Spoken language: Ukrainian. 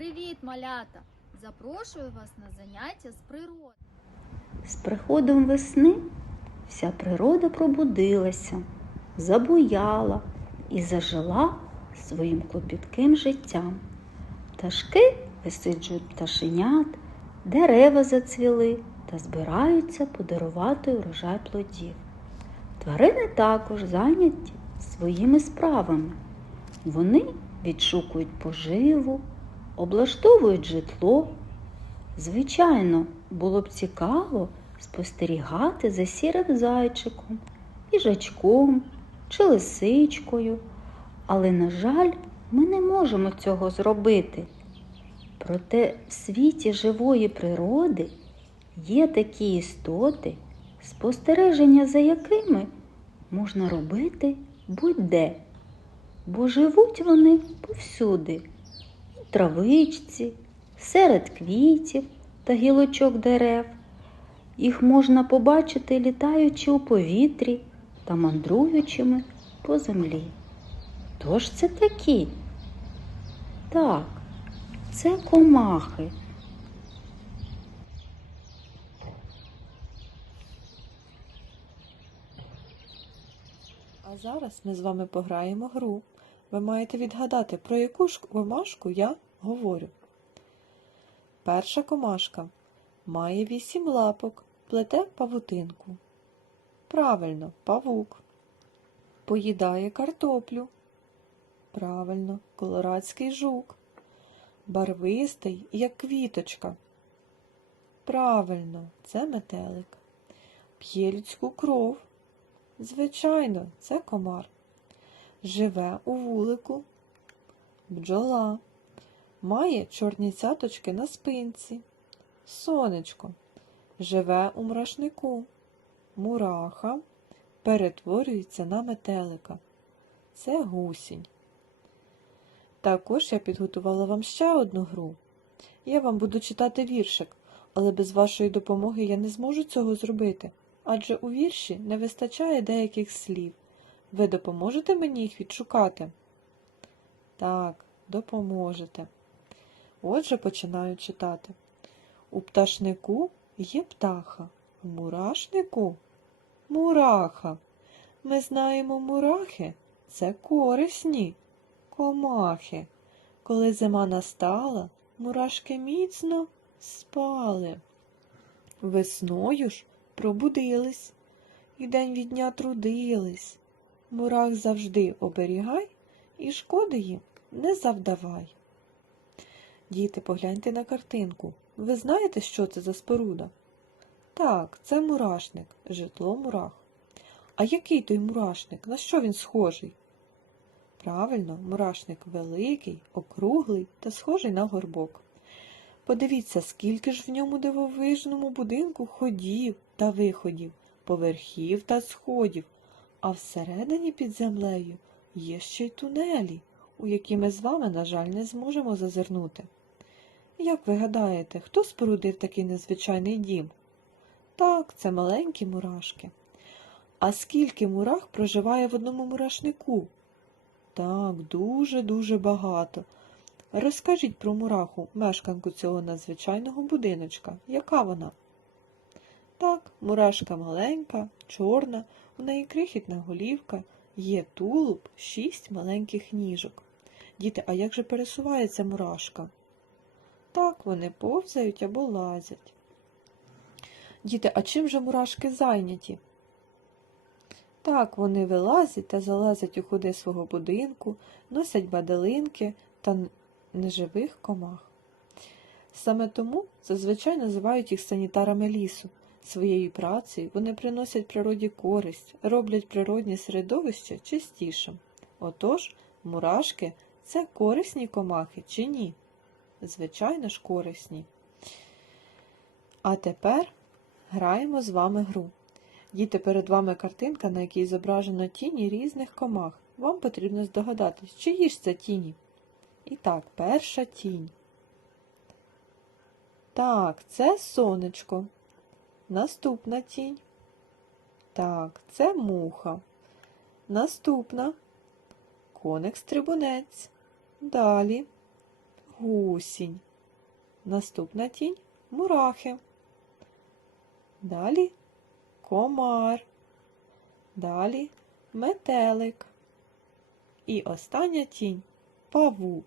Привіт, малята! Запрошую вас на заняття з природи. З приходом весни вся природа пробудилася, забуяла і зажила своїм клопітким життям. Пташки висиджують пташенят, дерева зацвіли та збираються подарувати урожай плодів. Тварини також зайняті своїми справами. Вони відшукують поживу, облаштовують житло. Звичайно, було б цікаво спостерігати за сірим зайчиком, їжачком чи лисичкою, але, на жаль, ми не можемо цього зробити. Проте в світі живої природи є такі істоти, спостереження за якими можна робити будь-де, бо живуть вони повсюди, травичці, серед квітів та гілочок дерев. Їх можна побачити літаючи у повітрі та мандруючими по землі. Хто ж це такі? Так, це комахи. А зараз ми з вами пограємо гру. Ви маєте відгадати, про яку ж комашку я говорю. Перша комашка має вісім лапок, плете павутинку. Правильно, павук. Поїдає картоплю. Правильно, колорадський жук. Барвистий, як квіточка. Правильно, це метелик. П'є людську кров. Звичайно, це комар. Живе у вулику. Бджола. Має чорні цяточки на спинці. Сонечко. Живе у мурашнику. Мураха. Перетворюється на метелика. Це гусінь. Також я підготувала вам ще одну гру. Я вам буду читати віршик, але без вашої допомоги я не зможу цього зробити, адже у вірші не вистачає деяких слів. Ви допоможете мені їх відшукати? Так, допоможете. Отже, починаю читати. У пташнику є птаха, у мурашнику мураха. Ми знаємо мурахи це корисні комахи. Коли зима настала, мурашки міцно спали. Весною ж пробудились і день від дня трудились. Мурах завжди оберігай і шкоди їм не завдавай. Діти, погляньте на картинку. Ви знаєте, що це за споруда? Так, це мурашник, житло мурах. А який той мурашник? На що він схожий? Правильно, мурашник великий, округлий та схожий на горбок. Подивіться, скільки ж в ньому дивовижному будинку ходів та виходів, поверхів та сходів, а всередині під землею є ще й тунелі, у які ми з вами, на жаль, не зможемо зазирнути. Як ви гадаєте, хто спорудив такий незвичайний дім? Так, це маленькі мурашки. А скільки мурах проживає в одному мурашнику? Так, дуже-дуже багато. Розкажіть про мураху, мешканку цього надзвичайного будиночка. Яка вона? Так, мурашка маленька, чорна, у неї крихітна голівка, є тулуб, шість маленьких ніжок. Діти, а як же пересувається мурашка? Так, вони повзають або лазять. Діти, а чим же мурашки зайняті? Так, вони вилазять та залазять у ходи свого будинку, носять баделинки та неживих комах. Саме тому зазвичай називають їх санітарами лісу. Своєю працею вони приносять природі користь, роблять природні середовище чистішим. Отож, мурашки це корисні комахи чи ні? Звичайно ж, корисні. А тепер граємо з вами гру. Діти, перед вами картинка, на якій зображено тіні різних комах. Вам потрібно здогадатись, чиї ж це тіні. І так, перша тінь. Так, це сонечко. Наступна тінь. Так, це муха. Наступна коник стрибунець. Далі гусінь. Наступна тінь мурахи. Далі комар. Далі метелик. І остання тінь павук.